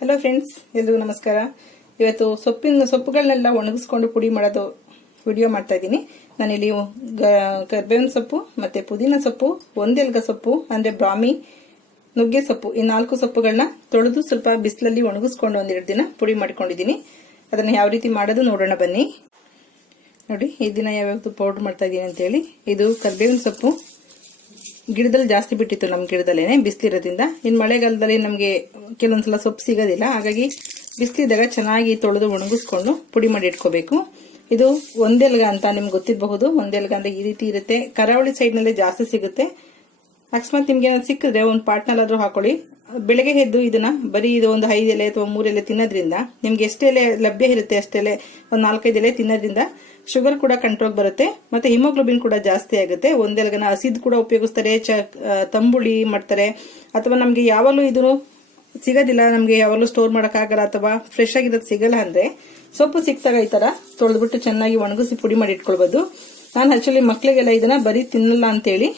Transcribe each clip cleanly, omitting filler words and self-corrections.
Hello friends, ಎಲ್ಲರಿಗೂ ನಮಸ್ಕಾರ. ಇವತ್ತು ಸೊಪ್ಪುಗಳನ್ನೆಲ್ಲ ಒಣಗಿಸ್ಕೊಂಡು ಪುಡಿ ಮಾಡೋದು ವಿಡಿಯೋ ಮಾಡ್ತಾ ಇದ್ದೀನಿ. ನಾನಿಲ್ಲಿ ಕರ್ಬೇವಿನ ಸೊಪ್ಪು ಮತ್ತೆ ಪುದೀನ ಸೊಪ್ಪು, ಒಂದೆಲ್ಗ ಸೊಪ್ಪು ಅಂದ್ರೆ ಬ್ರಾಹ್ಮಿ, ನುಗ್ಗೆ ಸೊಪ್ಪು, ಈ 4 ಸೊಪ್ಪುಗಳನ್ನ ತೊಳೆದು ಸ್ವಲ್ಪ ಬಿಸಿಲಲ್ಲಿ ಒಣಗಿಸ್ಕೊಂಡು 1-2 ದಿನ ಪುಡಿ ಮಾಡ್ಕೊಂಡಿದ್ದೀನಿ. ಅದನ್ನ ಯಾವ ರೀತಿ ಮಾಡೋದು ನೋಡೋಣ ಬನ್ನಿ. ನೋಡಿ, ಈ ದಿನ ಯಾವ್ಯಾವ್ದು ಪೌಡರ್ ಮಾಡ್ತಾ ಇದ್ದೀನಿ ಅಂತ ಹೇಳಿ. ಇದು ಕರ್ಬೇವಿನ ಸೊಪ್ಪು ಗಿಡದಲ್ಲಿ ಜಾಸ್ತಿ ಬಿಟ್ಟಿತ್ತು, ನಮ್ಮ ಗಿಡದಲ್ಲೇನೆ ಬಿಸಿಲಿರೋದ್ರಿಂದ. ಇನ್ನು ಮಳೆಗಾಲದಲ್ಲಿ ನಮಗೆ ಕೆಲವೊಂದ್ಸಲ ಸೊಪ್ಪು ಸಿಗೋದಿಲ್ಲ, ಹಾಗಾಗಿ ಬಿಸಿಲಿದ್ದಾಗ ಚೆನ್ನಾಗಿ ತೊಳೆದು ಒಣಗಿಸ್ಕೊಂಡು ಪುಡಿ ಮಾಡಿ ಇಟ್ಕೋಬೇಕು. ಇದು ಒಂದೆಲ್ಗ ಅಂತ ನಿಮ್ಗೆ ಗೊತ್ತಿರಬಹುದು. ಒಂದೆಲ್ಗ ಅಂದ್ರೆ ಈ ರೀತಿ ಇರುತ್ತೆ, ಕರಾವಳಿ ಸೈಡ್ ನಲ್ಲಿ ಜಾಸ್ತಿ ಸಿಗುತ್ತೆ. ಅಕಸ್ಮಾತ್ ನಿಮ್ಗೆ ಏನಾದ್ರು ಸಿಕ್ಕಿದ್ರೆ ಒಂದು ಪಾಟ್ನಲ್ಲಾದ್ರೂ ಹಾಕೊಳ್ಳಿ. ಬೆಳಗ್ಗೆ ಎದ್ದು ಇದನ್ನ ಬರೀ ಇದು ಒಂದು 5 ಎಲೆ ಅಥವಾ 3 ಎಲೆ ತಿನ್ನೋದ್ರಿಂದ ನಿಮ್ಗೆ ಎಷ್ಟೆಲೆ ಲಭ್ಯ ಇರುತ್ತೆ ಅಷ್ಟೆಲೆ ಒಂದು 4-5 ಎಲೆ ತಿನ್ನೋದ್ರಿಂದ ಶುಗರ್ ಕೂಡ ಕಂಟ್ರೋಲ್ ಬರುತ್ತೆ, ಮತ್ತೆ ಹಿಮೋಗ್ಲೋಬಿನ್ ಕೂಡ ಜಾಸ್ತಿ ಆಗುತ್ತೆ. ಒಂದೆಲ್ಗನ ಹಸಿದ್ ಕೂಡ ಉಪಯೋಗಿಸ್ತಾರೆ, ತಂಬುಳಿ ಮಾಡ್ತಾರೆ. ಅಥವಾ ನಮ್ಗೆ ಯಾವಾಗಲೂ ಇದು ಸಿಗೋದಿಲ್ಲ, ನಮ್ಗೆ ಯಾವಾಗಲೂ ಸ್ಟೋರ್ ಆಗಲ್ಲ ಅಥವಾ ಫ್ರೆಶ್ ಆಗಿರೋದು ಸಿಗಲ್ಲ ಅಂದ್ರೆ ಸೊಪ್ಪು ಸಿಕ್ತಾಗ ಈ ತರ ತೊಳೆದ್ಬಿಟ್ಟು ಚೆನ್ನಾಗಿ ಒಣಗಿಸಿ ಪುಡಿ ಮಾಡಿ ಇಟ್ಕೊಳ್ಬಹುದು. ನಾನು ಆಕ್ಚುಲಿ ಮಕ್ಳಿಗೆಲ್ಲ ಇದನ್ನ ಬರೀ ತಿನ್ನಲ್ಲ ಅಂತೇಳಿ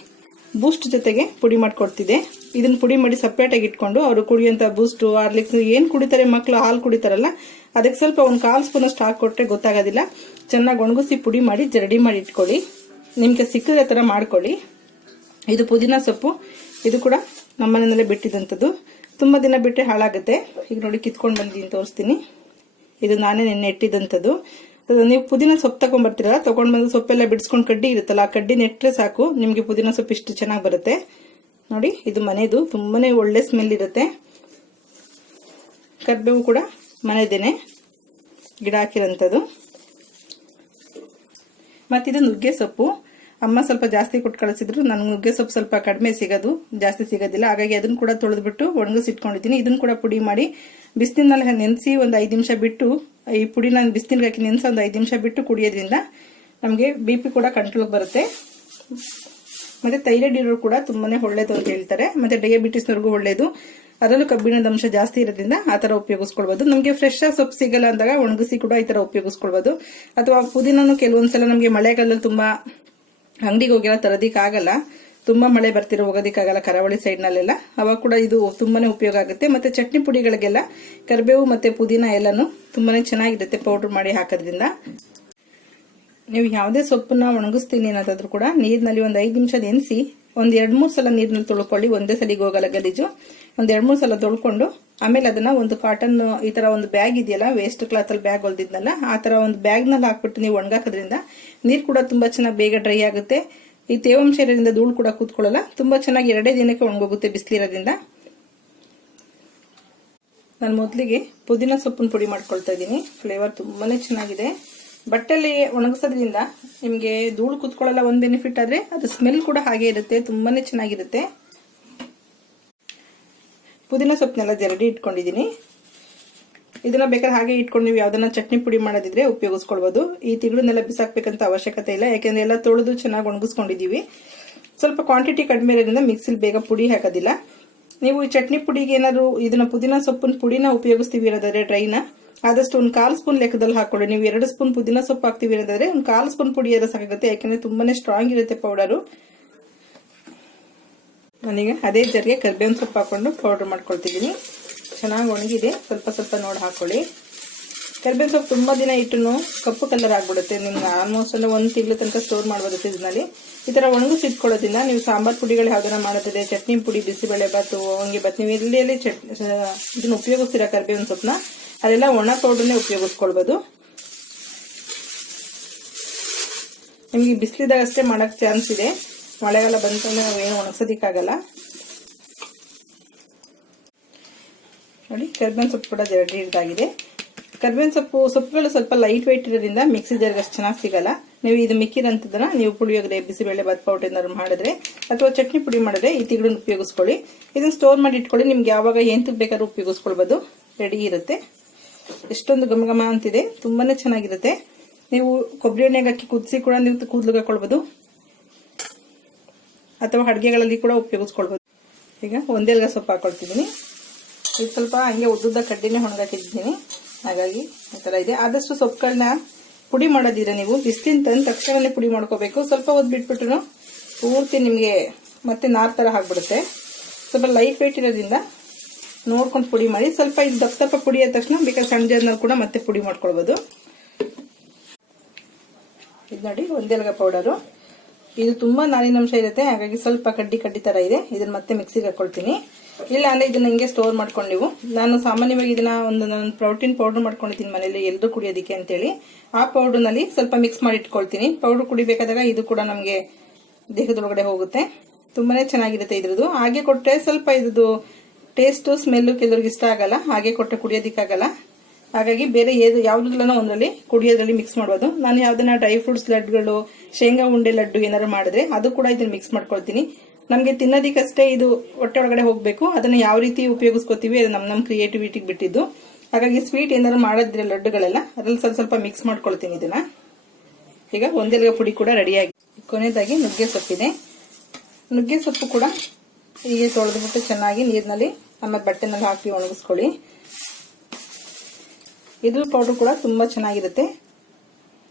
ಬೂಸ್ಟ್ ಜೊತೆಗೆ ಪುಡಿ ಮಾಡ್ಕೊಡ್ತಿದ್ದೆ. ಇದನ್ನ ಪುಡಿ ಮಾಡಿ ಸಪ್ರೇಟ್ ಆಗಿ ಇಟ್ಕೊಂಡು ಅವರು ಕುಡಿಯುವಂತ ಬೂಸ್ಟ್, ಹಾರ್ಲಿಕ್ಸ್ ಏನ್ ಕುಡಿತಾರೆ ಮಕ್ಳು, ಹಾಲು ಕುಡಿತಾರಲ್ಲ, ಅದಕ್ಕೆ ಸ್ವಲ್ಪ ಒಂದು 1/4 ಸ್ಪೂನ್ ಅಷ್ಟು ಹಾಕೊಟ್ರೆ ಗೊತ್ತಾಗೋದಿಲ್ಲ. ಚೆನ್ನಾಗಿ ಒಣಗಿಸಿ ಪುಡಿ ಮಾಡಿ ರೆಡಿ ಮಾಡಿ ಇಟ್ಕೊಳ್ಳಿ. ನಿಮ್ಗೆ ಸಿಕ್ಕಿದ್ರೆ ತರ ಮಾಡ್ಕೊಳ್ಳಿ. ಇದು ಪುದೀನ ಸೊಪ್ಪು, ಇದು ಕೂಡ ನಮ್ಮ ಮನೆಯಲ್ಲೇ ಬಿಟ್ಟಿದಂಥದ್ದು. ತುಂಬಾ ದಿನ ಬಿಟ್ಟರೆ ಹಾಳಾಗುತ್ತೆ. ಈಗ ನೋಡಿ, ಕಿತ್ಕೊಂಡು ಬಂದಿದ್ದೀನಿ, ತೋರಿಸ್ತೀನಿ. ಇದು ನಾನೇ ನೆನ್ನೆ ಇಟ್ಟಿದ್ದಂಥದ್ದು. ನೀವು ಪುದೀನ ಸೊಪ್ಪು ತಗೊಂಡ್ಬರ್ತೀರಲ್ಲ, ತಗೊಂಡ್ ಬಂದು ಸೊಪ್ಪೆಲ್ಲ ಬಿಡಿಸ್ಕೊಂಡು ಕಡ್ಡಿ ಇರುತ್ತಲ್ಲ, ಆ ಕಡ್ಡಿ ನೆಟ್ರೆ ಸಾಕು, ನಿಮ್ಗೆ ಪುದೀನ ಸೊಪ್ಪು ಇಷ್ಟು ಚೆನ್ನಾಗಿ ಬರುತ್ತೆ. ನೋಡಿ, ಇದು ಮನೆದು, ತುಂಬಾನೇ ಒಳ್ಳೆ ಸ್ಮೆಲ್ ಇರುತ್ತೆ. ಕರ್ಬೇವು ಕೂಡ ಮನೆದೇನೆ, ಗಿಡ ಹಾಕಿರೋಂಥದ್ದು. ಮತ್ತಿದು ನುಗ್ಗೆ ಸೊಪ್ಪು. ಅಮ್ಮ ಸ್ವಲ್ಪ ಜಾಸ್ತಿ ಕೊಟ್ಟು ಕಳಿಸಿದ್ರು. ನನ್ಗೆ ನುಗ್ಗೆ ಸೊಪ್ಪು ಸ್ವಲ್ಪ ಕಡಿಮೆ ಸಿಗೋದು, ಜಾಸ್ತಿ ಸಿಗೋದಿಲ್ಲ. ಹಾಗಾಗಿ ಅದನ್ನ ಕೂಡ ತೊಳೆದ್ಬಿಟ್ಟು ಒಣಗಿಸಿಟ್ಕೊಂಡಿದ್ದೀನಿ. ಇದನ್ನ ಕೂಡ ಪುಡಿ ಮಾಡಿ ಬಿಸಿಲಿನಲ್ಲಿ ನೆನೆಸಿ ಒಂದು 5 ನಿಮಿಷ ಬಿಟ್ಟು, ಈ ಪುಡಿನ ಬಿಸಿಲಿಗೆ ಹಾಕಿ ನೆನೆಸಿ ಒಂದು 5 ನಿಮಿಷ ಬಿಟ್ಟು ಕುಡಿಯೋದ್ರಿಂದ ನಮಗೆ BP ಕೂಡ ಕಂಟ್ರೋಲ್ ಬರುತ್ತೆ. ಮತ್ತೆ ಥೈರಾಯ್ಡ್ ಇರೋರು ಕೂಡ ತುಂಬಾನೇ ಒಳ್ಳೇದು ಅಂತ ಹೇಳ್ತಾರೆ. ಮತ್ತೆ ಡಯಾಬಿಟಿಸ್ನವ್ರಿಗೂ ಒಳ್ಳೇದು. ಅದರಲ್ಲೂ ಕಬ್ಬಿಣದ ಅಂಶ ಜಾಸ್ತಿ ಇರೋದ್ರಿಂದ ಆ ತರ ಉಪಯೋಗಿಸ್ಕೊಳ್ಬಹುದು. ನಮಗೆ ಫ್ರೆಶ್ ಸೊಪ್ಪು ಸಿಗಲ್ಲ ಅಂದಾಗ ಒಣಗಿಸಿ ಕೂಡ ಈ ತರ ಉಪಯೋಗಿಸ್ಕೊಳ್ಬಹುದು. ಅಥವಾ ಪುದೀನನು ಕೆಲವೊಂದ್ಸಲ ನಮಗೆ ಮಳೆಗಾಲದಲ್ಲಿ ತುಂಬಾ ಅಂಗಡಿಗೆ ಹೋಗಿಲ್ಲ, ತರೋದಿಕ್ಕಾಗಲ್ಲ, ತುಂಬಾ ಮಳೆ ಬರ್ತಿರೋ ಹೋಗೋದಿಕ್ಕಾಗಲ್ಲ ಕರಾವಳಿ ಸೈಡ್ ನಲ್ಲೆಲ್ಲ, ಅವಾಗ ಕೂಡ ಇದು ತುಂಬಾನೇ ಉಪಯೋಗ ಆಗುತ್ತೆ. ಮತ್ತೆ ಚಟ್ನಿ ಪುಡಿಗಳಿಗೆಲ್ಲ ಕರಿಬೇವು ಮತ್ತೆ ಪುದೀನ ಎಲ್ಲಾನು ತುಂಬಾನೇ ಚೆನ್ನಾಗಿರುತ್ತೆ ಪೌಡರ್ ಮಾಡಿ ಹಾಕೋದ್ರಿಂದ. ನೀವು ಯಾವುದೇ ಸೊಪ್ಪನ್ನ ಒಣಗಿಸ್ತೀನಿ ಅನ್ನೋದಾದ್ರೂ ಕೂಡ ನೀರಿನಲ್ಲಿ ಒಂದು 5 ನಿಮಿಷ ನೆನೆಸಿ ಒಂದ್ 2-3 ಸಲ ನೀರಿನಲ್ಲಿ ತೊಳ್ಕೊಳ್ಳಿ. ಒಂದೇ ಸಲಿಗೆ ಹೋಗಲ್ಲ ಗಲೀಜು. ಒಂದ್ 2-3 ಸಲ ತೊಳ್ಕೊಂಡು ಆಮೇಲೆ ಅದನ್ನ ಒಂದು ಕಾಟನ್ ಈ ತರ ಒಂದು ಬ್ಯಾಗ್ ಇದೆಯಲ್ಲ, ವೇಸ್ಟ್ ಕ್ಲಾತ್ ಅಲ್ಲಿ ಬ್ಯಾಗ್ ಹೊಲ್ದಿದ್ನಲ್ಲ, ಆ ತರ ಒಂದು ಬ್ಯಾಗ್ ನಲ್ಲಿ ಹಾಕ್ಬಿಟ್ಟು ನೀವು ಒಣಗಾಕೋದ್ರಿಂದ ನೀರು ಕೂಡ ತುಂಬಾ ಚೆನ್ನಾಗಿ ಬೇಗ ಡ್ರೈ ಆಗುತ್ತೆ. ಈ ತೇವಾಂಶ ಇರೋದ್ರಿಂದ ಧೂಳು ಕೂಡ ಕೂತ್ಕೊಳ್ಳಲ್ಲ. ತುಂಬಾ ಚೆನ್ನಾಗಿ 2 ದಿನಕ್ಕೆ ಒಣಗೋಗುತ್ತೆ ಬಿಸಿಲಿರೋದ್ರಿಂದ. ನಾನು ಮೊದಲಿಗೆ ಪುದೀನ ಸೊಪ್ಪನ್ನು ಪುಡಿ ಮಾಡ್ಕೊಳ್ತಾ ಇದ್ದೀನಿ. ಫ್ಲೇವರ್ ತುಂಬಾನೇ ಚೆನ್ನಾಗಿದೆ. ಬಟ್ಟೆಯಲ್ಲಿ ಒಣಗಿಸೋದ್ರಿಂದ ನಿಮ್ಗೆ ಧೂಳು ಕೂತ್ಕೊಳ್ಳಲ್ಲ, ಒಂದ್ ಬೆನಿಫಿಟ್. ಆದ್ರೆ ಅದು ಸ್ಮೆಲ್ ಕೂಡ ಹಾಗೆ ಇರುತ್ತೆ, ತುಂಬಾನೇ ಚೆನ್ನಾಗಿರುತ್ತೆ. ಪುದೀನ ಸೊಪ್ಪನ್ನೆಲ್ಲ ಜರಡಿ ಇಟ್ಕೊಂಡಿದ್ದೀನಿ. ಇದನ್ನ ಬೇಕಾದ್ರೆ ಹಾಗೆ ಇಟ್ಕೊಂಡು ನೀವು ಯಾವ್ದನ್ನ ಚಟ್ನಿ ಪುಡಿ ಮಾಡೋದಿದ್ರೆ ಉಪಯೋಗಿಸ್ಕೊಳ್ಬಹುದು. ಈ ತಿರುಳನ್ನೆಲ್ಲ ಬಿಸಾಕ್ಬೇಕಂತ ಅವಶ್ಯಕತೆ ಇಲ್ಲ, ಯಾಕೆಂದ್ರೆ ಎಲ್ಲ ತೊಳೆದು ಚೆನ್ನಾಗಿ ಒಣಗಿಸ್ಕೊಂಡಿದೀವಿ. ಸ್ವಲ್ಪ ಕ್ವಾಂಟಿಟಿ ಕಡಿಮೆ ಇರೋದ್ರಿಂದ ಮಿಕ್ಸಿಲಿ ಬೇಗ ಪುಡಿ ಹಾಕೋದಿಲ್ಲ. ನೀವು ಈ ಚಟ್ನಿ ಪುಡಿಗೆ ಏನಾದ್ರು ಇದನ್ನ ಪುದೀನ ಸೊಪ್ಪಿನ ಪುಡಿನ ಉಪಯೋಗಿಸ್ತೀವಿ ಅನ್ನೋದಾದ್ರೆ ಡ್ರೈನ ಆದಷ್ಟು ಒಂದು 1/4 ಸ್ಪೂನ್ ಲೆಕ್ಕದಲ್ಲಿ ಹಾಕೊಳ್ಳಿ. ನೀವು 2 ಸ್ಪೂನ್ ಪುದೀನ ಸೊಪ್ಪು ಹಾಕ್ತಿವಿ ಅನ್ನೋದಾದ್ರೆ ಒಂದು 1/4 ಸ್ಪೂನ್ ಪುಡಿ ಇರೋ ಸಾಕಾಗುತ್ತೆ, ಯಾಕಂದ್ರೆ ತುಂಬಾನೇ ಸ್ಟ್ರಾಂಗ್ ಇರುತ್ತೆ ಪೌಡರು. ನಾನೀಗ ಅದೇ ಜರಿಗೆ ಕರ್ಬೇವಿನ ಸೊಪ್ಪು ಹಾಕೊಂಡು ಪೌಡರ್ ಮಾಡ್ಕೊಳ್ತಿದ್ದೀನಿ. ಚೆನ್ನಾಗಿ ಒಣಗಿದೆ, ಸ್ವಲ್ಪ ಸ್ವಲ್ಪ ನೋಡಿ ಹಾಕೊಳ್ಳಿ. ಕರ್ಬೇವಿನ ಸೊಪ್ಪು ತುಂಬಾ ದಿನ ಇಟ್ಟು ಕಪ್ಪು ಕಲರ್ ಆಗ್ಬಿಡುತ್ತೆ. ನಿಮ್ಗೆ ಆಲ್ಮೋಸ್ಟ್ ಅಲ್ಲ 1 ತಿಂಗಳು ತನಕ ಸ್ಟೋರ್ ಮಾಡಬಹುದು ಫ್ರಿಜ್ನಲ್ಲಿ. ಈ ತರ ಒಣಗಿಸಿ ಇಟ್ಕೊಳ್ಳೋದ್ರಿಂದ ನೀವು ಸಾಂಬಾರ್ ಪುಡಿಗಳು ಯಾವ್ದಾರ ಮಾಡೋದಿದೆ, ಚಟ್ನಿ ಪುಡಿ, ಬಿಸಿಬೇಳೆ ಬಾತು, ಹೊಂಗೆ ಬಾತ್, ನೀವು ಎಲ್ಲಿ ಇದನ್ನ ಉಪಯೋಗಿಸ್ತೀರಾ ಕರ್ಬೇವಿನ ಸೊಪ್ಪನ್ನ, ಅದೆಲ್ಲ ಒಣ ಪೌಡರ್ನೇ ಉಪಯೋಗಿಸ್ಕೊಳ್ಬಹುದು. ನಿಮ್ಗೆ ಬಿಸಿಲಿದಾಗ ಅಷ್ಟೇ ಮಾಡಕ್ ಚಾನ್ಸ್ ಇದೆ, ಮಳೆಗಾಲ ಬಂತಂದ್ರೆ ನಾವು ಏನು ಒಣಗ್ಸೋದಿಕ್ಕಾಗಲ್ಲ. ನೋಡಿ, ಕರ್ಬೇವಿನ ಸೊಪ್ಪು ಕೂಡ ಜರಡಿ ಹಿಡಿದಾಗಿದೆ. ಕರ್ಬೇವಿನ ಸೊಪ್ಪುಗಳು ಸ್ವಲ್ಪ ಲೈಟ್ ವೆಯ್ಟ್ ಇರೋದ್ರಿಂದ ಮಿಕ್ಸಿ ಜಾರ್ಗೆ ಅಷ್ಟು ಚೆನ್ನಾಗಿ ಸಿಗಲ್ಲ. ನೀವು ಇದು ಮಿಕ್ಕಿರಂತದನ್ನ ನೀವು ಪುಳಿಯೋಗರೆ, ಬಿಸಿಬೇಳೆ ಬಾತ್ ಪೌಡರ್ ಏನಾದ್ರು ಮಾಡಿದ್ರೆ ಅಥವಾ ಚಟ್ನಿ ಪುಡಿ ಮಾಡಿದ್ರೆ ಈ ತಿಂಗಳನ್ನ ಉಪಯೋಗಿಸ್ಕೊಳ್ಳಿ. ಇದನ್ನ ಸ್ಟೋರ್ ಮಾಡಿ ಇಟ್ಕೊಳ್ಳಿ. ನಿಮ್ಗೆ ಯಾವಾಗ ಎಂತಕ್ಕೆ ಬೇಕಾದ್ರೂ ಉಪಯೋಗಿಸ್ಕೊಳ್ಬಹುದು, ರೆಡಿ ಇರುತ್ತೆ. ಎಷ್ಟೊಂದು ಘಮ ಘಮ ಅಂತಿದೆ, ತುಂಬಾನೇ ಚೆನ್ನಾಗಿರುತ್ತೆ. ನೀವು ಕೊಬ್ಬರಿ ಎಣ್ಣೆಗೆ ಹಾಕಿ ಕುದಿಸಿ ಕೂಡ ನೀವು ಕೂದಲಿಗೆ ಹಾಕೊಳ್ಬಹುದು, ಅಥವಾ ಅಡುಗೆಗಳಲ್ಲಿ ಕೂಡ ಉಪಯೋಗಿಸ್ಕೊಳ್ಬಹುದು. ಈಗ ಒಂದೆಲ್ಗ ಸೊಪ್ಪು ಹಾಕೊಳ್ತಿದ್ದೀನಿ. ಇದು ಸ್ವಲ್ಪ ಹಂಗೆ ಉದ್ದುದ್ದ ಕಡ್ಡಿನೇ ಒಣಗಾಕಿದ್ದೀನಿ, ಹಾಗಾಗಿ ಈ ತರ ಇದೆ. ಆದಷ್ಟು ಸೊಪ್ಪುಗಳನ್ನ ಪುಡಿ ಮಾಡೋದಿದ್ರೆ ನೀವು ಬಿಸಿಲಿನ ತಂದ ತಕ್ಷಣನೇ ಪುಡಿ ಮಾಡ್ಕೋಬೇಕು. ಸ್ವಲ್ಪ ಹೊತ್ತು ಬಿಟ್ಬಿಟ್ಟು ಪೂರ್ತಿ ನಿಮಗೆ ಮತ್ತೆ ನಾರ್ ತರ ಹಾಕ್ಬಿಡುತ್ತೆ. ಸ್ವಲ್ಪ ಲೈಟ್ ವೆಯ್ಟ್ ಇರೋದ್ರಿಂದ ನೋಡ್ಕೊಂಡು ಪುಡಿ ಮಾಡಿ. ಸ್ವಲ್ಪ ಇದು ದಪ್ಪ ದಪ್ಪ ಪುಡಿ ಆದ ತಕ್ಷಣ ಬೇಕಾದ್ರೆ ಸಣ್ಣ ಜಾರ್ನಲ್ಲಿ ಕೂಡ ಮತ್ತೆ ಪುಡಿ ಮಾಡ್ಕೊಳ್ಬೋದು. ಇದು ನೋಡಿ ಒಂದೆಲಗ ಪೌಡರು. ಇದು ತುಂಬಾ ನಾರಿನಂಶ ಇರುತ್ತೆ, ಹಾಗಾಗಿ ಸ್ವಲ್ಪ ಕಡ್ಡಿ ಕಡ್ಡಿ ತರ ಇದೆ. ಇದನ್ನ ಮತ್ತೆ ಮಿಕ್ಸಿಗೆ ಹಾಕೊಳ್ತೀನಿ. ಇಲ್ಲ ಅಂದ್ರೆ ಇದನ್ನ ಹಿಂಗೆ ಸ್ಟೋರ್ ಮಾಡ್ಕೊಂಡು ನೀವು, ನಾನು ಸಾಮಾನ್ಯವಾಗಿ ಇದನ್ನ ಒಂದು ಪ್ರೋಟೀನ್ ಪೌಡರ್ ಮಾಡ್ಕೊಂಡಿದ್ದೀನಿ ಮನೇಲಿ ಎಲ್ಲರೂ ಕುಡಿಯೋದಕ್ಕೆ ಅಂತೇಳಿ. ಆ ಪೌಡರ್ ನಲ್ಲಿ ಸ್ವಲ್ಪ ಮಿಕ್ಸ್ ಮಾಡಿ ಇಟ್ಕೊಳ್ತೀನಿ. ಪೌಡರ್ ಕುಡಿಬೇಕಾದಾಗ ಇದು ಕೂಡ ನಮ್ಗೆ ದೇಹದೊಳಗಡೆ ಹೋಗುತ್ತೆ. ತುಂಬಾನೇ ಚೆನ್ನಾಗಿರುತ್ತೆ ಇದ್ರದ್ದು. ಹಾಗೆ ಕೊಟ್ಟರೆ ಸ್ವಲ್ಪ ಇದ್ರದ್ದು ಟೇಸ್ಟ್ ಸ್ಮೆಲ್ ಕೆಲವ್ರಿಗೆ ಇಷ್ಟ ಆಗಲ್ಲ, ಹಾಗೆ ಕೊಟ್ಟರೆ ಕುಡಿಯೋದಿಕ್ಕಾಗಲ್ಲ. ಹಾಗಾಗಿ ಬೇರೆ ಯಾವ್ದನ್ನ ಒಂದ್ರಲ್ಲಿ ಕುಡಿಯೋದ್ರಲ್ಲಿ ಮಿಕ್ಸ್ ಮಾಡ್ಬೋದು. ನಾನು ಯಾವ್ದನ್ನ ಡ್ರೈ ಫ್ರೂಟ್ಸ್ ಲಡ್ಡುಗಳು, ಶೇಂಗಾ ಉಂಡೆ ಲಡ್ಡು ಏನಾದ್ರು ಮಾಡಿದ್ರೆ ಅದು ಕೂಡ ಇದನ್ನ ಮಿಕ್ಸ್ ಮಾಡ್ಕೊಳ್ತೀನಿ. ನಮ್ಗೆ ತಿನ್ನೋದಿಕ್ಕಷ್ಟೇ ಇದು ಹೊಟ್ಟೆ ಒಳಗಡೆ ಹೋಗ್ಬೇಕು. ಅದನ್ನ ಯಾವ ರೀತಿ ಉಪಯೋಗಿಸ್ಕೋತೀವಿ ಅದು ನಮ್ ಕ್ರಿಯೇಟಿವಿಟಿಗೆ ಬಿಟ್ಟಿದ್ದು. ಹಾಗಾಗಿ ಸ್ವೀಟ್ ಏನಾದ್ರು ಮಾಡಿದ್ರೆ ಲಡ್ಡುಗಳೆಲ್ಲ ಅದ್ರಲ್ಲಿ ಸ್ವಲ್ಪ ಮಿಕ್ಸ್ ಮಾಡ್ಕೊಳ್ತೀನಿ ಇದನ್ನ. ಈಗ ಒಂದೆಲಗ ಪುಡಿ ಕೂಡ ರೆಡಿಯಾಗಿ. ಕೊನೆಯದಾಗಿ ನುಗ್ಗೆ ಸೊಪ್ಪಿದೆ. ನುಗ್ಗೆ ಸೊಪ್ಪು ಕೂಡ ಹೀಗೆ ತೊಳೆದ್ಬಿಟ್ಟು ಚೆನ್ನಾಗಿ ನೀರಿನಲ್ಲಿ ಆಮೇಲೆ ಬಟ್ಟೆನಲ್ಲಿ ಹಾಕಿ ಒಣಗಿಸ್ಕೊಳ್ಳಿ. ಇದ್ರ ಪೌಡರ್ ಕೂಡ ತುಂಬಾ ಚೆನ್ನಾಗಿರುತ್ತೆ.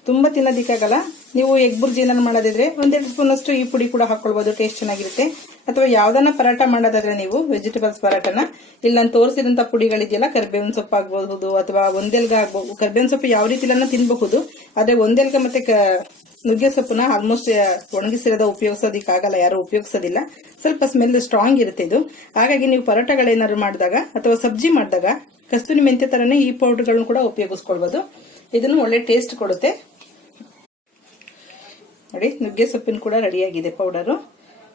ತುಂಬಾ ತಿನ್ನೋದಿಕ್ಕಾಗಲ್ಲ. ನೀವು ಎಗ್ ಬುರ್ಜಿ ಏನಾದ್ರು ಮಾಡೋದಿದ್ರೆ 1-2 ಸ್ಪೂನ್ ಅಷ್ಟು ಈ ಪುಡಿ ಕೂಡ ಹಾಕೊಳ್ಬಹುದು, ಟೇಸ್ಟ್ ಚೆನ್ನಾಗಿರುತ್ತೆ. ಅಥವಾ ಯಾವ್ದನ್ನ ಪರಾಟ ಮಾಡೋದಾದ್ರೆ ನೀವು ವೆಜಿಟೇಬಲ್ಸ್ ಪರಾಟನ, ಇಲ್ಲಿ ನಾನು ತೋರಿಸಿದಂತ ಪುಡಿಗಳಿದೆಯಲ್ಲ, ಕರಿಬೇವಿನ ಸೊಪ್ಪು ಆಗ್ಬಹುದು ಅಥವಾ ಒಂದೆಲ್ಗ ಆಗ್ಬಹುದು. ಕರಿಬೇವಿನ ಸೊಪ್ಪು ಯಾವ ರೀತಿ ತಿನ್ಬಹುದು, ಆದ್ರೆ ಒಂದೆಲ್ಗ ಮತ್ತೆ ನುಗ್ಗೆ ಸೊಪ್ಪನ್ನ ಆಲ್ಮೋಸ್ಟ್ ಒಣಗಿಸಿರೋದ ಉಪಯೋಗಿಸೋದಿಕ್ಕಾಗಲ್ಲ, ಯಾರು ಉಪಯೋಗಿಸೋದಿಲ್ಲ. ಸ್ವಲ್ಪ ಸ್ಮೆಲ್ ಸ್ಟ್ರಾಂಗ್ ಇರುತ್ತೆ ಇದು. ಹಾಗಾಗಿ ನೀವು ಪರೋಟಗಳೇನಾದ್ರು ಮಾಡಿದಾಗ ಅಥವಾ ಸಬ್ಜಿ ಮಾಡಿದಾಗ ಕಸ್ತೂರಿ ಮೆಂತ್ಯ ತರನೇ ಈ ಪೌಡರ್ಗಳನ್ನು ಕೂಡ ಉಪಯೋಗಿಸ್ಕೊಳ್ಬಹುದು. ಇದನ್ನು ಒಳ್ಳೆ ಟೇಸ್ಟ್ ಕೊಡುತ್ತೆ. ನೋಡಿ, ನುಗ್ಗೆ ಸೊಪ್ಪಿನ ಕೂಡ ರೆಡಿಯಾಗಿದೆ ಪೌಡರು.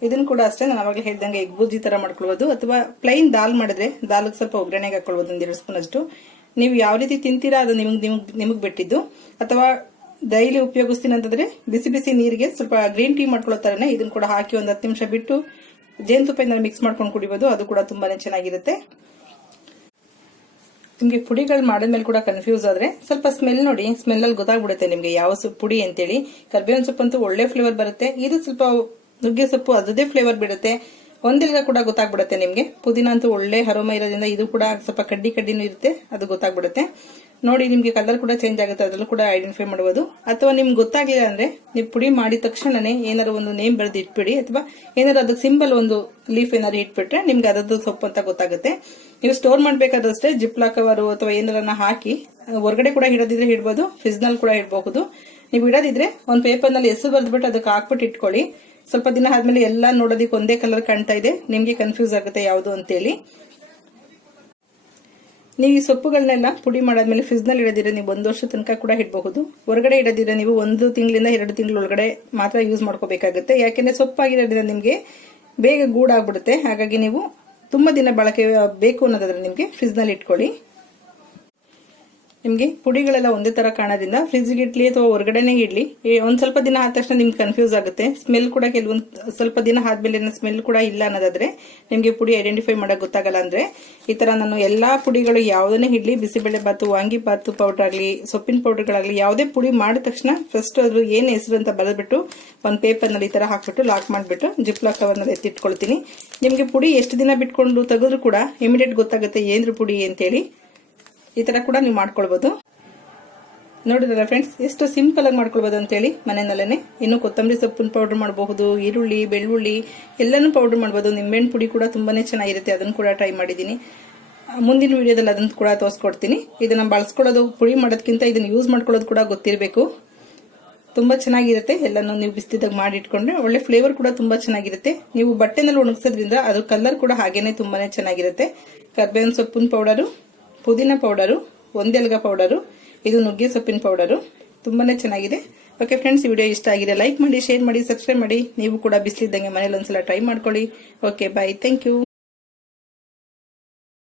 ಇದನ್ನು ಕೂಡ ಅಷ್ಟೇ ನಾನು ಅವಾಗಲೇ ಹೇಳ್ದಂಗೆ ಎಗ್ ಬುರ್ಜಿ ತರ ಮಾಡ್ಕೊಳ್ಬಹುದು. ಅಥವಾ ಪ್ಲೈನ್ ದಾಲ್ ಮಾಡಿದ್ರೆ ದಾಲ್ಗೆ ಸ್ವಲ್ಪ ಒಗ್ಗರಣೆಗೆ ಹಾಕೊಳ್ಬಹುದು, 1-2 ಸ್ಪೂನ್ ಅಷ್ಟು. ನೀವು ಯಾವ ರೀತಿ ತಿಂತೀರಾ ಅದು ನಿಮಗ್ ಬಿಟ್ಟಿದ್ದು. ಅಥವಾ ಡೈಲಿ ಉಪಯೋಗಿಸ್ತೀನಿ ಅಂತಂದ್ರೆ ಬಿಸಿ ಬಿಸಿ ನೀರಿಗೆ ಸ್ವಲ್ಪ ಗ್ರೀನ್ ಟೀ ಮಾಡ್ಕೊಳ್ಳೋ ತರನೇ ಇದನ್ನ ಕೂಡ ಹಾಕಿ 10 ನಿಮಿಷ ಬಿಟ್ಟು ಜೇನುತುಪ್ಪ ಮಿಕ್ಸ್ ಮಾಡ್ಕೊಂಡು ಕುಡಿಬಹುದು. ಅದು ಕೂಡ ತುಂಬಾನೇ ಚೆನ್ನಾಗಿರುತ್ತೆ. ನಿಮ್ಗೆ ಪುಡಿಗಳು ಮಾಡಿದ್ಮೇಲೆ ಕೂಡ ಕನ್ಫ್ಯೂಸ್ ಆದ್ರೆ ಸ್ವಲ್ಪ ಸ್ಮೆಲ್ ನೋಡಿ, ಸ್ಮೆಲ್ ಅಲ್ಲಿ ಗೊತ್ತಾಗ್ಬಿಡುತ್ತೆ ನಿಮ್ಗೆ ಯಾವ ಪುಡಿ ಅಂತೇಳಿ. ಕರ್ಬೇವಿನ ಸೊಪ್ಪು ಅಂತೂ ಒಳ್ಳೆ ಫ್ಲೇವರ್ ಬರುತ್ತೆ. ಇದು ಸ್ವಲ್ಪ ನುಗ್ಗೆ ಸೊಪ್ಪು ಅದೇ ಫ್ಲೇವರ್ ಬಿಡುತ್ತೆ. ಒಂದೆಲ್ಗ ಕೂಡ ಗೊತ್ತಾಗ್ಬಿಡುತ್ತೆ ನಿಮ್ಗೆ. ಪುದೀನ ಅಂತೂ ಒಳ್ಳೆ ಅರೋಮ ಇರೋದ್ರಿಂದ ಇದು ಕೂಡ ಸ್ವಲ್ಪ ಕಡ್ಡಿ ಕಡ್ಡಿನೂ ಇರುತ್ತೆ, ಅದು ಗೊತ್ತಾಗ್ಬಿಡುತ್ತೆ. ನೋಡಿ, ನಿಮ್ಗೆ ಕಲರ್ ಕೂಡ ಚೇಂಜ್ ಆಗುತ್ತೆ, ಅದ್ರಲ್ಲೂ ಕೂಡ ಐಡೆಂಟಿಫೈ ಮಾಡಬಹುದು. ಅಥವಾ ನಿಮ್ಗೆ ಗೊತ್ತಾಗ್ಲಿಲ್ಲ ಅಂದ್ರೆ ನೀವು ಪುಡಿ ಮಾಡಿದ ತಕ್ಷಣನೇ ಏನಾದ್ರು ಒಂದು ನೇಮ್ ಬರೆದು ಇಟ್ಬಿಡಿ, ಅಥವಾ ಏನಾದ್ರು ಅದಕ್ಕೆ ಸಿಂಬಲ್ ಒಂದು ಲೀಫ್ ಏನಾದ್ರು ಇಟ್ಬಿಟ್ರೆ ನಿಮ್ಗೆ ಅದದ್ದು ಸೊಪ್ಪು ಅಂತ ಗೊತ್ತಾಗುತ್ತೆ. ನೀವು ಸ್ಟೋರ್ ಮಾಡ್ಬೇಕಾದಷ್ಟೇ ಜಿಪ್ಲಾ ಕವರ್ ಅಥವಾ ಏನಾರನ್ನ ಹಾಕಿ ಹೊರಗಡೆ ಕೂಡ ಇಡೋದಿದ್ರೆ ಇಡ್ಬೋದು, ಫ್ರಿಜ್ ನಲ್ಲಿ ಕೂಡ ಇಡಬಹುದು. ನೀವು ಇಡೋದಿದ್ರೆ ಒಂದು ಪೇಪರ್ ನಲ್ಲಿ ಹೆಸರು ಬರೆದ್ಬಿಟ್ಟು ಅದಕ್ಕೆ ಹಾಕ್ಬಿಟ್ಟು ಇಟ್ಕೊಳ್ಳಿ. ಸ್ವಲ್ಪ ದಿನ ಆದ್ಮೇಲೆ ಎಲ್ಲ ನೋಡೋದಿಕ್ಕೆ ಒಂದೇ ಕಲರ್ ಕಾಣ್ತಾ ಇದೆ, ನಿಮ್ಗೆ ಕನ್ಫ್ಯೂಸ್ ಆಗುತ್ತೆ ಯಾವುದು ಅಂತೇಳಿ. ನೀವು ಈ ಸೊಪ್ಪುಗಳನ್ನೆಲ್ಲ ಪುಡಿ ಮಾಡಾದ್ಮೇಲೆ ಫ್ರಿಜ್ ನಲ್ಲಿ ಇಡದಿದ್ರೆ ನೀವು 1 ವರ್ಷ ತನಕ ಕೂಡ ಇಡಬಹುದು. ಹೊರಗಡೆ ಇಡದಿದ್ರೆ ನೀವು 1 ತಿಂಗಳಿಂದ 2 ತಿಂಗಳ ಒಳಗಡೆ ಮಾತ್ರ ಯೂಸ್ ಮಾಡ್ಕೋಬೇಕಾಗುತ್ತೆ. ಯಾಕೆಂದ್ರೆ ಸೊಪ್ಪಾಗಿರೋದ್ರಿಂದ ನಿಮ್ಗೆ ಬೇಗ ಗೂಡಾಗ್ಬಿಡುತ್ತೆ. ಹಾಗಾಗಿ ನೀವು ತುಂಬಾ ದಿನ ಬಳಕೆ ಬೇಕು ಅನ್ನೋದಾದ್ರೆ ನಿಮ್ಗೆ ಫ್ರಿಜ್ ನಲ್ಲಿ ಇಟ್ಕೊಳ್ಳಿ. ನಿಮ್ಗೆ ಪುಡಿಗಳೆಲ್ಲ ಒಂದೇ ತರ ಕಾಣೋದ್ರಿಂದ ಫ್ರಿಜ್ಗೆ ಇಡ್ಲಿ ಅಥವಾ ಹೊರಗಡೆನೆ ಇಡ್ಲಿ, ಒಂದ್ ಸ್ವಲ್ಪ ದಿನ ಆದ ತಕ್ಷಣ ನಿಮ್ಗೆ ಕನ್ಫ್ಯೂಸ್ ಆಗುತ್ತೆ. ಸ್ಮೆಲ್ ಕೂಡ ಕೆಲವೊಂದು ಸ್ವಲ್ಪ ದಿನ ಆದ್ಮೇಲೆ ಸ್ಮೆಲ್ ಕೂಡ ಇಲ್ಲ ಅನ್ನೋದಾದ್ರೆ ನಿಮ್ಗೆ ಪುಡಿ ಐಡೆಂಟಿಫೈ ಮಾಡಕ್ ಗೊತ್ತಾಗಲ್ಲ. ಅಂದ್ರೆ ಈ ತರ ನಾನು ಎಲ್ಲಾ ಪುಡಿಗಳು ಯಾವ್ದನ್ನೇ ಇಡ್ಲಿ, ಬಿಸಿಬೇಳೆ ಬಾತು, ವಾಂಗಿ ಬಾತು ಪೌಡರ್ ಆಗ್ಲಿ, ಸೊಪ್ಪಿನ ಪೌಡರ್ಗಳಾಗ್ಲಿ, ಯಾವುದೇ ಪುಡಿ ಮಾಡಿದ ತಕ್ಷಣ ಫಸ್ಟ್ ಅದ್ರ ಏನ್ ಹೆಸರು ಅಂತ ಬರೆದ್ಬಿಟ್ಟು ಒಂದ್ ಪೇಪರ್ ನಲ್ಲಿ ಈ ತರ ಹಾಕ್ಬಿಟ್ಟು ಲಾಕ್ ಮಾಡ್ಬಿಟ್ಟು ಜಿಪ್ಲಾ ಕವರ್ ನಲ್ಲಿ ಎತ್ತಿಟ್ಕೊಳ್ತೀನಿ. ನಿಮ್ಗೆ ಪುಡಿ ಎಷ್ಟು ದಿನ ಬಿಟ್ಕೊಂಡು ತೆಗೆದ್ರು ಕೂಡ ಇಮಿಡಿಯೇಟ್ ಗೊತ್ತಾಗುತ್ತೆ ಏನ್ರ ಪುಡಿ ಅಂತೇಳಿ. ಈ ತರ ಕೂಡ ನೀವು ಮಾಡ್ಕೊಳ್ಬಹುದು. ನೋಡಿದ್ರಲ್ಲ ಫ್ರೆಂಡ್ಸ್, ಎಷ್ಟು ಸಿಂಪಲ್ ಆಗಿ ಮಾಡ್ಕೊಳ್ಬಹುದು ಅಂತೇಳಿ ಮನೆಯಲ್ಲೇನೆ. ಇನ್ನು ಕೊತ್ತಂಬರಿ ಸೊಪ್ಪಿನ ಪೌಡರ್ ಮಾಡಬಹುದು, ಈರುಳ್ಳಿ, ಬೆಳ್ಳುಳ್ಳಿ ಎಲ್ಲಾನು ಪೌಡರ್ ಮಾಡಬಹುದು. ನಿಂಬೆಹಣ್ಣು ಪುಡಿ ಕೂಡ ತುಂಬಾನೇ ಚೆನ್ನಾಗಿರುತ್ತೆ, ಅದನ್ನು ಕೂಡ ಟ್ರೈ ಮಾಡಿದೀನಿ. ಮುಂದಿನ ವಿಡಿಯೋದಲ್ಲಿ ಅದನ್ನು ಕೂಡ ತೋರಿಸ್ಕೊಡ್ತೀನಿ. ಇದನ್ನ ಬಳಸ್ಕೊಳ್ಳೋದು, ಪುಡಿ ಮಾಡೋದಕ್ಕಿಂತ ಇದನ್ನ ಯೂಸ್ ಮಾಡ್ಕೊಳ್ಳೋದು ಕೂಡ ಗೊತ್ತಿರಬೇಕು. ತುಂಬಾ ಚೆನ್ನಾಗಿರುತ್ತೆ. ಎಲ್ಲಾನು ನೀವು ಬಿಸಿದಾಗ ಮಾಡಿ ಇಟ್ಕೊಂಡ್ರೆ ಒಳ್ಳೆ ಫ್ಲೇವರ್ ಕೂಡ ತುಂಬಾ ಚೆನ್ನಾಗಿರುತ್ತೆ. ನೀವು ಬಟ್ಟೆನಲ್ಲಿ ಒಣಗಿಸೋದ್ರಿಂದ ಅದು ಕಲರ್ ಕೂಡ ಹಾಗೇನೆ ತುಂಬಾನೇ ಚೆನ್ನಾಗಿರುತ್ತೆ. ಕರ್ಬೇವಿನ ಸೊಪ್ಪಿನ ಪೌಡರು, ಪುದೀನ ಪೌಡರು, ಒಂದೆಲ್ಗ ಪೌಡರು, ಇದು ನುಗ್ಗೆ ಸೊಪ್ಪಿನ ಪೌಡರು ತುಂಬಾನೇ ಚೆನ್ನಾಗಿದೆ. ಓಕೆ ಫ್ರೆಂಡ್ಸ್, ಈ ವಿಡಿಯೋ ಇಷ್ಟ ಆಗಿದೆ ಲೈಕ್ ಮಾಡಿ, ಶೇರ್ ಮಾಡಿ, ಸಬ್ಸ್ಕ್ರೈಬ್ ಮಾಡಿ. ನೀವು ಕೂಡ ಬಿಸಿಲಿದ್ದಂಗೆ ಮನೇಲಿ ಒಂದ್ಸಲ ಟ್ರೈ ಮಾಡ್ಕೊಳ್ಳಿ. Okay, bye, thank you.